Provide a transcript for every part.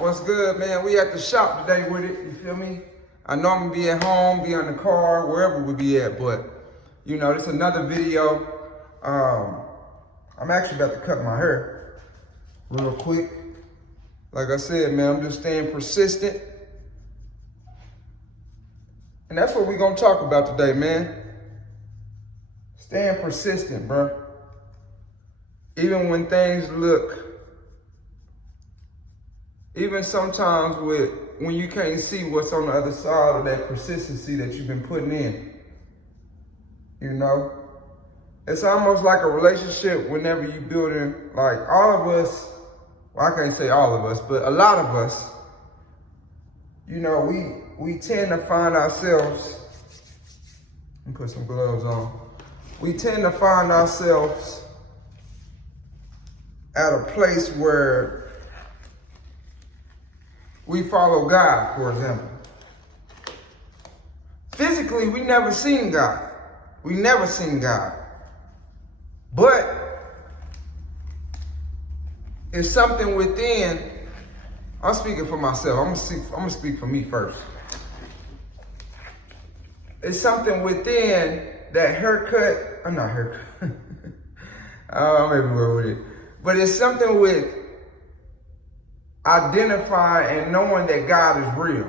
What's good, man? We at the shop today with it, you feel me? I normally be at home, be in the car, wherever we be at, but you know, this is another video. I'm actually about to cut my hair real quick. Like I said, man, I'm just staying persistent. And that's what we're gonna talk about today, man. Staying persistent, bro. Even when things look, even sometimes when you can't see what's on the other side of that persistency that you've been putting in, you know? It's almost like a relationship whenever you building, like all of us, well, I can't say all of us, but a lot of us, you know, we tend to find ourselves, let me put some gloves on. We tend to find ourselves at a place where we follow God, for example. Physically, we never seen God. We never seen God. But it's something within. I'm speaking for myself. I'm gonna speak for me first. It's something within that haircut. I'm not haircut. I'm everywhere with it. But it's something with identifying and knowing that God is real.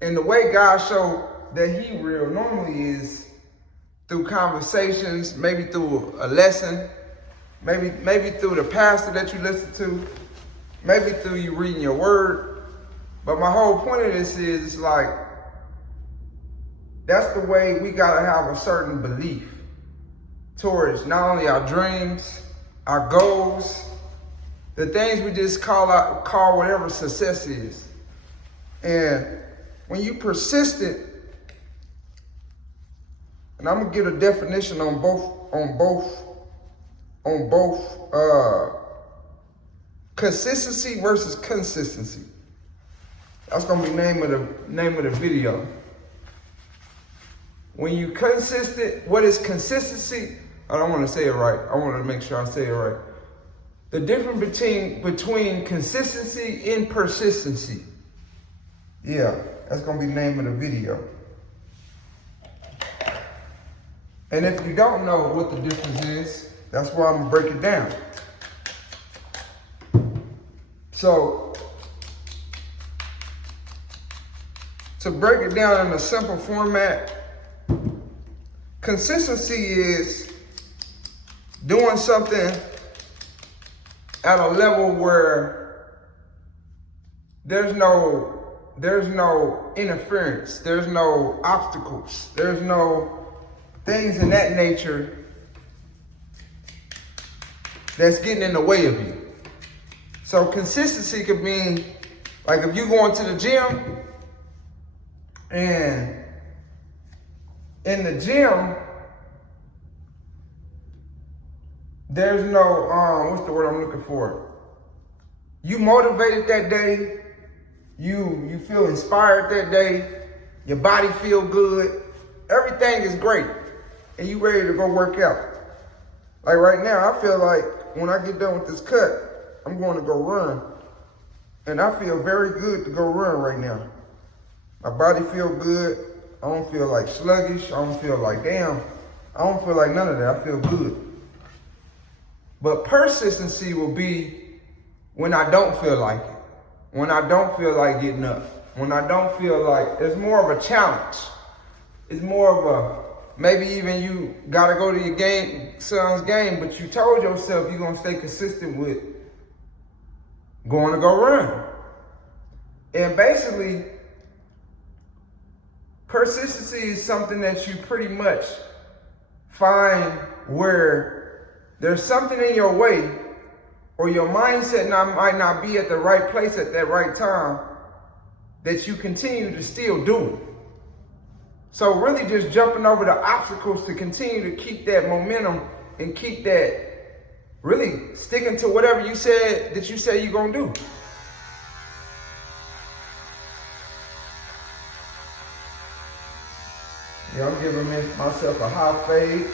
And the way God showed that He real normally is through conversations, maybe through a lesson, maybe through the pastor that you listen to, maybe through you reading your word. But my whole point of this is like, that's the way we gotta have a certain belief towards not only our dreams, our goals, the things we just call whatever success is. And when you persistent, and I'm gonna give a definition on both consistency versus consistency. That's gonna be name of the video. When you consistent, what is consistency? I don't want to say it right. I want to make sure I say it right. The difference between consistency and persistency. Yeah, that's gonna be the name of the video. And if you don't know what the difference is, that's why I'm gonna break it down. So, to break it down in a simple format, consistency is doing something at a level where there's no interference, there's no obstacles, there's no things in that nature that's getting in the way of you. So consistency could mean, like if you going to the gym and in the gym, there's no, what's the word I'm looking for? You motivated that day, you feel inspired that day, your body feel good, everything is great, and you ready to go work out. Like right now, I feel like when I get done with this cut, I'm going to go run. And I feel very good to go run right now. My body feel good. I don't feel like sluggish. I don't feel like damn. I don't feel like none of that. I feel good. But persistency will be when I don't feel like it. When I don't feel like getting up. When I don't feel like, it's more of a challenge. It's more of a, maybe even you gotta go to your son's game, but you told yourself you're gonna stay consistent with going to go run. And basically, persistency is something that you pretty much find where there's something in your way, or your mindset might not be at the right place at that right time, that you continue to still do it. So really just jumping over the obstacles to continue to keep that momentum and keep that, really sticking to whatever you said that you say you're gonna do. Yeah, I'm giving myself a high fade.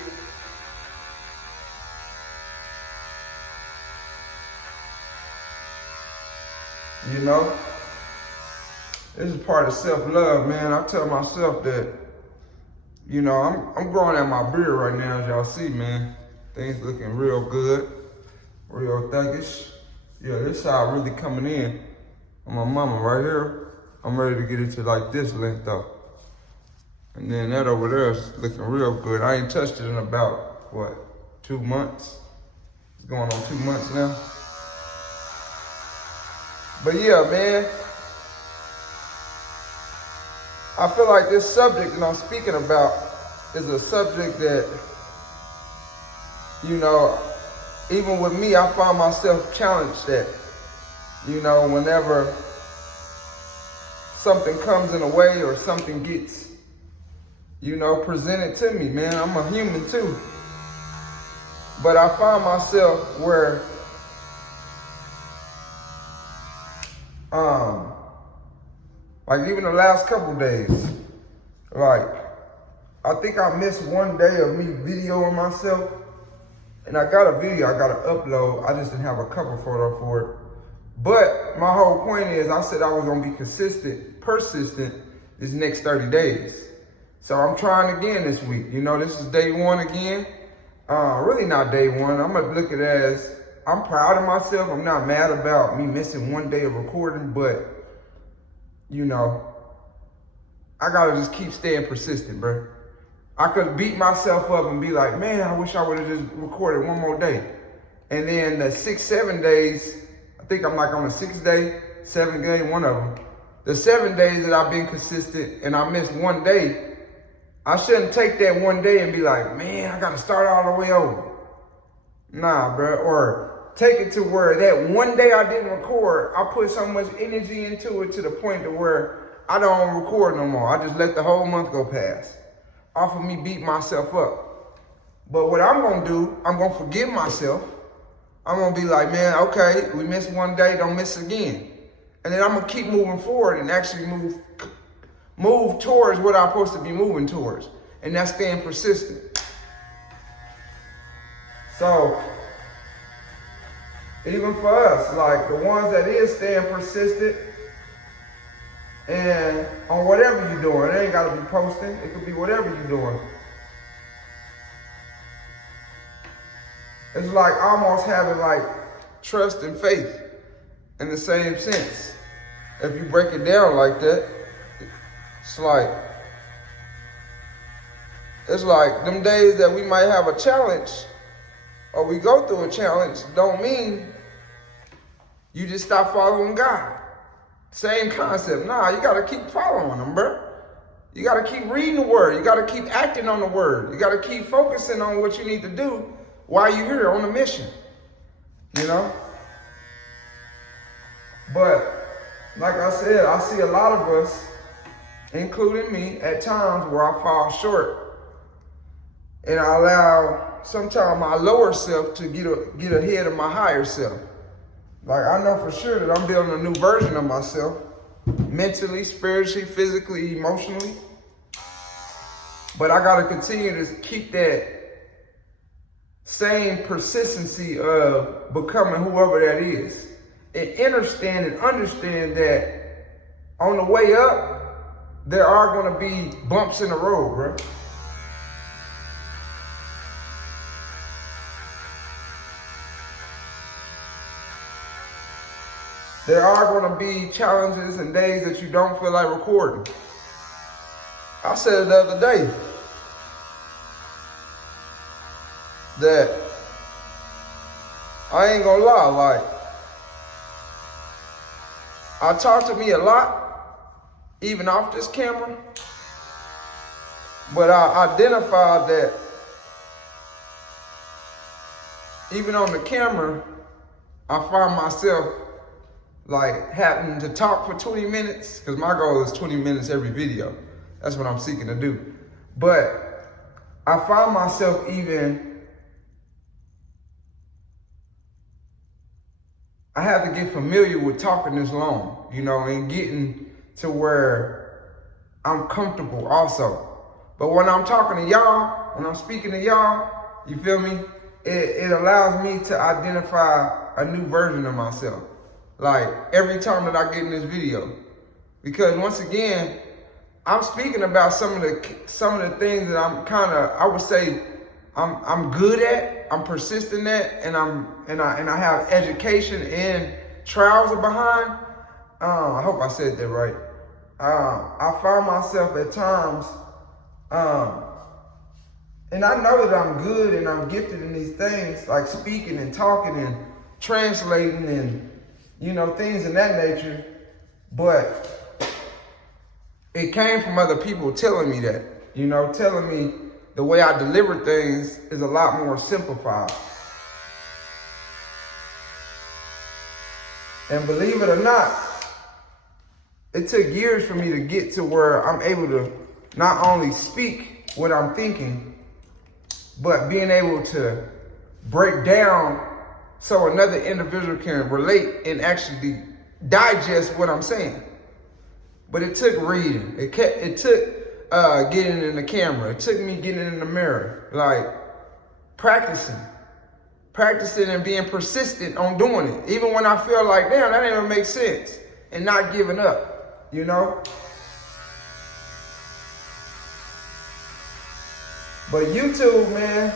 You know? This is part of self-love, man. I tell myself that, you know, I'm growing out my beard right now, as y'all see, man. Things looking real good, real thuggish. Yeah, this side really coming in on my mama right here. I'm ready to get it to like this length though. And then that over there is looking real good. I ain't touched it in about, what, 2 months? It's going on 2 months now. But yeah, man, I feel like this subject that I'm speaking about is a subject that, you know, even with me, I find myself challenged at, you know, whenever something comes in a way or something gets, you know, presented to me, man. I'm a human too. But I find myself where, like even the last couple days, like, I think I missed one day of me videoing myself. And I got a video I gotta upload. I just didn't have a cover photo for it. But my whole point is I said I was gonna be persistent this next 30 days. So I'm trying again this week. You know, this is day one again. Really not day one. I'm gonna look at it as, I'm proud of myself. I'm not mad about me missing one day of recording, but you know, I gotta just keep staying persistent, bro. I could beat myself up and be like, man, I wish I would have just recorded one more day. And then the 6, 7 days, I think I'm like on the 6th day, 7th day, one of them. The 7 days that I've been consistent and I missed one day, I shouldn't take that one day and be like, man, I gotta start all the way over. Nah, bro. Or take it to where that one day I didn't record, I put so much energy into it to the point to where I don't record no more. I just let the whole month go past. Off of me beat myself up. But what I'm gonna do, I'm gonna forgive myself. I'm gonna be like, man, okay, we missed one day, don't miss again. And then I'm gonna keep moving forward and actually move towards what I'm supposed to be moving towards. And that's staying persistent. So, even for us, like the ones that is staying persistent, and on whatever you're doing, it ain't gotta be posting, it could be whatever you're doing. It's like almost having like trust and faith in the same sense. If you break it down like that, it's like them days that we might have a challenge or we go through a challenge don't mean you just stop following God. Same concept. Nah, you gotta keep following them, bro. You gotta keep reading the word. You gotta keep acting on the word. You gotta keep focusing on what you need to do while you're here on the mission. You know? But, like I said, I see a lot of us, including me, at times where I fall short. And I allow sometimes my lower self to get ahead of my higher self. Like, I know for sure that I'm building a new version of myself, mentally, spiritually, physically, emotionally. But I gotta continue to keep that same persistency of becoming whoever that is. And understand that on the way up, there are gonna be bumps in the road, bro. There are going to be challenges and days that you don't feel like recording. I said it the other day that I ain't going to lie, like, I talk to me a lot, even off this camera, but I identified that even on the camera, I find myself like having to talk for 20 minutes, because my goal is 20 minutes every video. That's what I'm seeking to do. But I find myself I have to get familiar with talking this long, you know, and getting to where I'm comfortable also. But when I'm talking to y'all, when I'm speaking to y'all, you feel me? It allows me to identify a new version of myself. Like every time that I get in this video. Because once again, I'm speaking about some of the things that I would say I'm good at, I'm persistent at, and I have education and trials behind. I hope I said that right. I find myself at times, and I know that I'm good and I'm gifted in these things, like speaking and talking and translating and, things of that nature. But it came from other people telling me that, telling me the way I deliver things is a lot more simplified. And believe it or not, it took years for me to get to where I'm able to not only speak what I'm thinking, but being able to break down so another individual can relate and actually digest what I'm saying. But it took reading. It took getting in the camera. It took me getting in the mirror, like practicing and being persistent on doing it. Even when I feel like, damn, that didn't even make sense, and not giving up. But YouTube, man,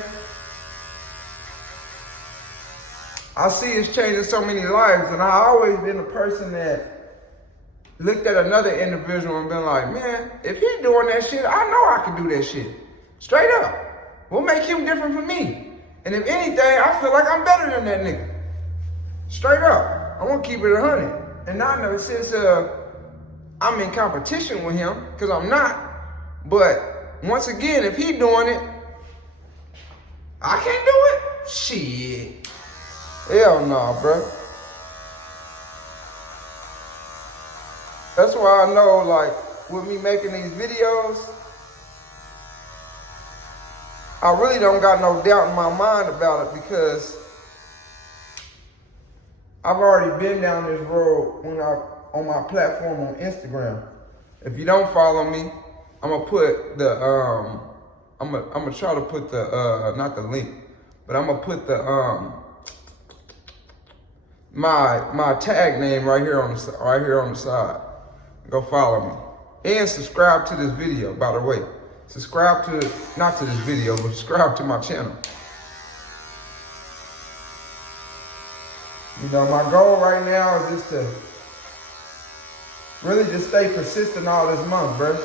I see it's changing so many lives, and I've always been a person that looked at another individual and been like, man, if he's doing that shit, I know I can do that shit. Straight up. What make him different from me? And if anything, I feel like I'm better than that nigga. Straight up. I want to keep it 100. And not in the sense of I'm in competition with him, because I'm not. But once again, if he doing it, I can't do it? Shit. Hell no, bro. That's why I know, like, with me making these videos, I really don't got no doubt in my mind about it, because I've already been down this road on my platform on Instagram. If you don't follow me, I'm gonna put the I'm gonna try to put the not the link, but I'm gonna put the my tag name right here on the side. Go follow me and subscribe to this video. By the way, subscribe to not to this video, but subscribe to my channel. My goal right now is just to really just stay persistent all this month, bro.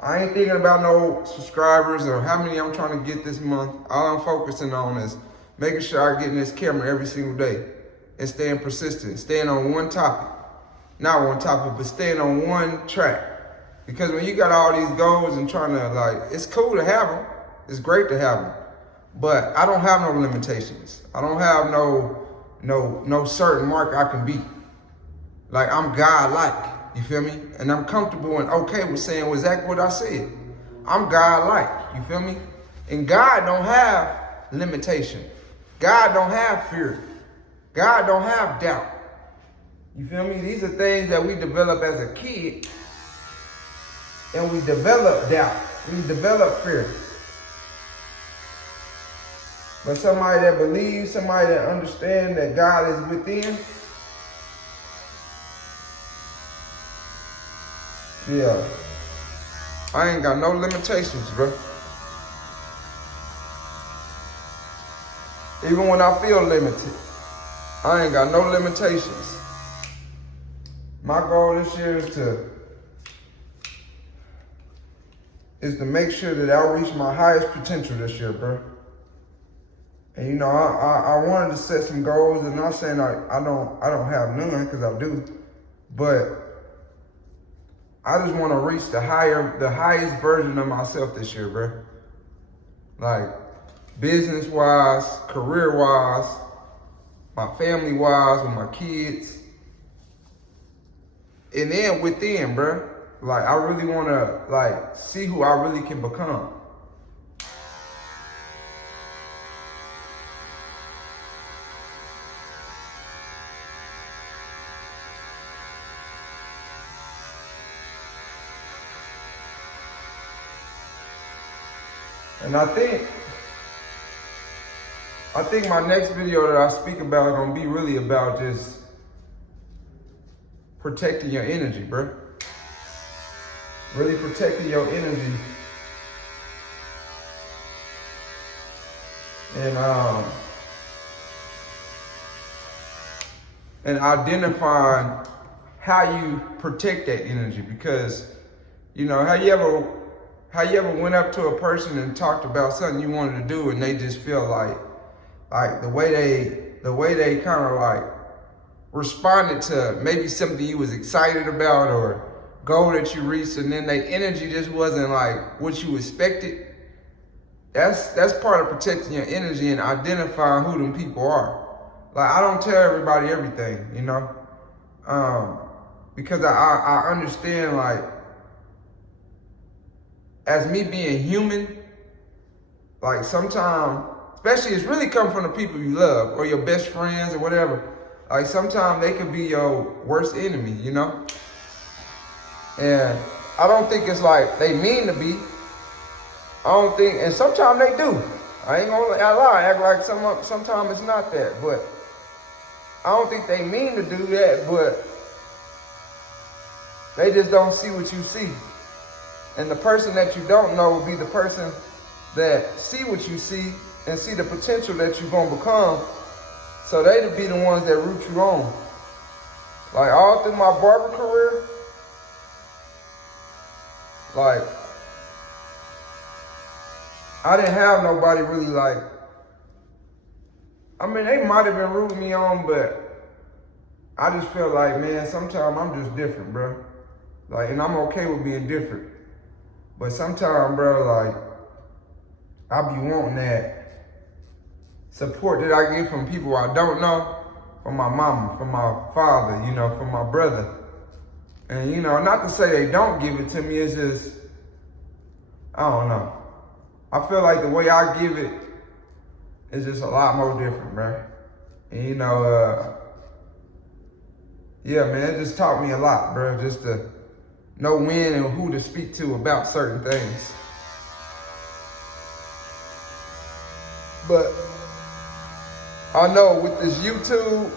I ain't thinking about no subscribers or how many I'm trying to get this month. All I'm focusing on is making sure I get in this camera every single day and staying persistent, staying on one topic. Not one topic, but staying on one track. Because when you got all these goals and trying to, it's cool to have them. It's great to have them. But I don't have no limitations. I don't have no certain mark I can be. Like, I'm God-like, you feel me? And I'm comfortable and okay with saying exactly what I said. I'm God-like, you feel me? And God don't have limitation. God don't have fear. God don't have doubt. You feel me? These are things that we develop as a kid, and we develop doubt. We develop fear. But somebody that believes, somebody that understands that God is within, yeah, I ain't got no limitations, bro. Even when I feel limited, I ain't got no limitations. My goal this year is to make sure that I reach my highest potential this year, bro. And I wanted to set some goals, and not saying I don't have none, because I do, but I just want to reach the highest version of myself this year, bro. Like, business-wise, career-wise, my family-wise, with my kids. And then within, bro, like, I really want to, see who I really can become. And I think my next video that I speak about is gonna be really about just protecting your energy, bro. Really protecting your energy. And identifying how you protect that energy, because how you ever went up to a person and talked about something you wanted to do and they just feel like the way they kind of like responded to maybe something you was excited about or goal that you reached, and then their energy just wasn't like what you expected. That's part of protecting your energy and identifying who them people are. Like, I don't tell everybody everything, because I understand, like, as me being human, like sometimes, especially it's really come from the people you love or your best friends or whatever. Like sometimes they could be your worst enemy, And I don't think it's like they mean to be. I don't think, and sometimes they do. I ain't gonna lie, act like sometimes it's not that, but I don't think they mean to do that, but they just don't see what you see. And the person that you don't know will be the person that see what you see and see the potential that you're gonna become. So they'll be the ones that root you on. Like all through my barber career, like I didn't have nobody really like, I mean, they might have been rooting me on, but I just feel like, man, sometimes I'm just different, bro. Like, and I'm okay with being different. But sometimes, bro, like, I be wanting that support that I get from people I don't know, from my mama, from my father, from my brother. And, not to say they don't give it to me, it's just, I don't know. I feel like the way I give it is just a lot more different, bro. And yeah, man, it just taught me a lot, bro, just to know when and who to speak to about certain things. But I know with this YouTube,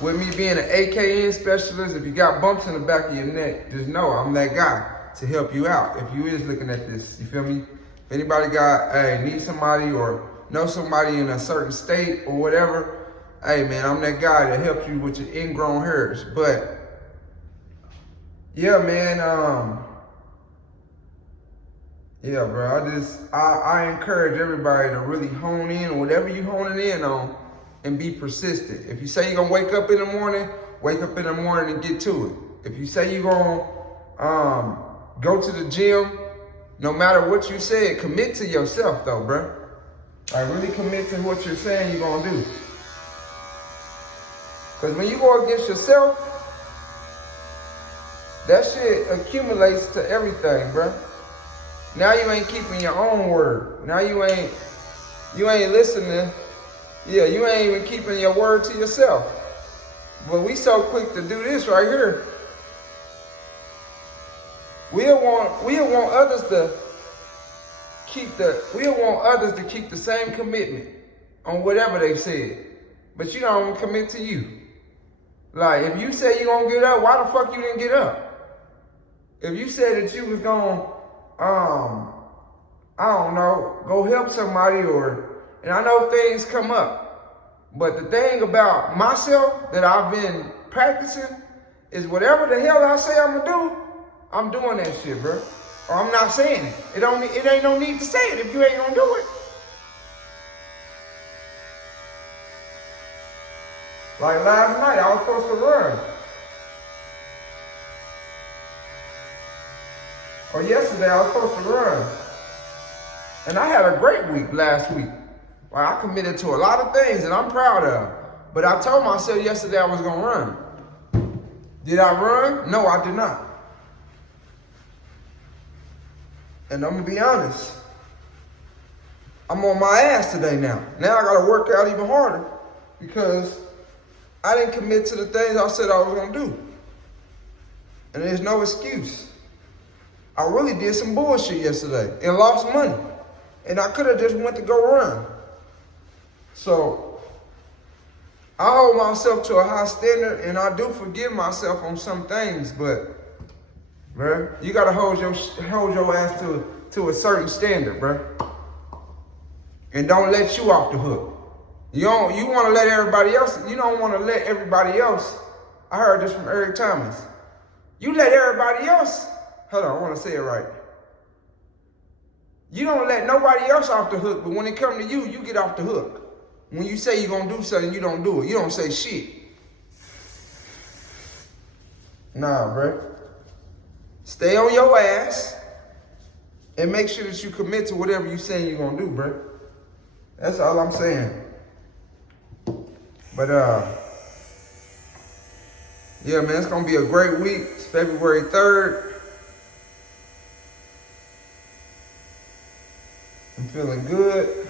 with me being an AKN specialist, if you got bumps in the back of your neck, just know I'm that guy to help you out. If you is looking at this, you feel me? If anybody need somebody or know somebody in a certain state or whatever, hey man, I'm that guy that helps you with your ingrown hairs. But yeah, man, yeah, bro, I encourage everybody to really hone in on whatever you honing in on and be persistent. If you say you're gonna wake up in the morning and get to it. If you say you're gonna go to the gym, no matter what you said, commit to yourself though, bro. Like really commit to what you're saying you're gonna do. Cause when you go against yourself, that shit accumulates to everything, bro. Now you ain't keeping your own word. Now you ain't listening. Yeah, you ain't even keeping your word to yourself. But we so quick to do this right here. We'll want others to keep the same commitment on whatever they said. But you don't even commit to you. Like if you say you're gonna get up, why the fuck you didn't get up? If you said that you was gonna I don't know, go help somebody and I know things come up. But the thing about myself that I've been practicing is whatever the hell I say I'm gonna do, I'm doing that shit, bro. Or I'm not saying it. It ain't no need to say it if you ain't gonna do it. Like last night, I was supposed to run. Or yesterday, I was supposed to run. And I had a great week last week. Like I committed to a lot of things that I'm proud of. But I told myself yesterday I was gonna run. Did I run? No, I did not. And I'm gonna be honest, I'm on my ass today now. Now I gotta work out even harder because I didn't commit to the things I said I was gonna do. And there's no excuse. I really did some bullshit yesterday and lost money. And I could have just went to go run. So, I hold myself to a high standard, and I do forgive myself on some things, but, bro, you gotta hold your ass to a certain standard, bro. And don't let you off the hook. You want to let everybody else. You don't want to let everybody else. I heard this from Eric Thomas. You let everybody else. Hold on, I want to say it right. You don't let nobody else off the hook, but when it comes to you, you get off the hook. When you say you're gonna do something, you don't do it. You don't say shit. Nah, bro. Stay on your ass and make sure that you commit to whatever you saying you're gonna do, bro. That's all I'm saying. But yeah, man, it's gonna be a great week. It's February 3rd. I'm feeling good.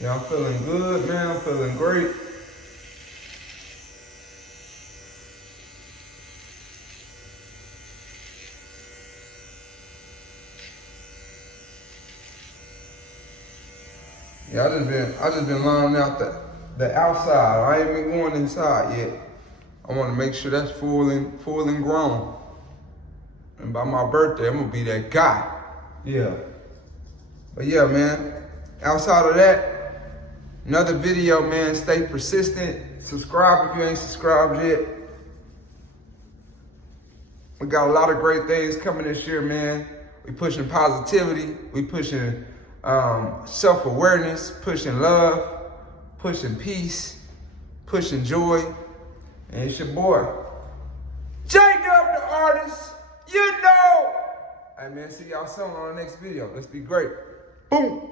Yeah, I'm feeling good, man. I'm feeling great. Yeah, I just been lining out the outside. I ain't been going inside yet. I want to make sure that's full and grown. And by my birthday, I'm gonna be that guy. Yeah. But yeah, man. Outside of that, another video, man. Stay persistent. Subscribe if you ain't subscribed yet. We got a lot of great things coming this year, man. We pushing positivity. We pushing self-awareness, pushing love, pushing peace, pushing joy. And it's your boy, Jacob the artist. You know. Hey, man, see y'all soon on the next video. Let's be great. Boom.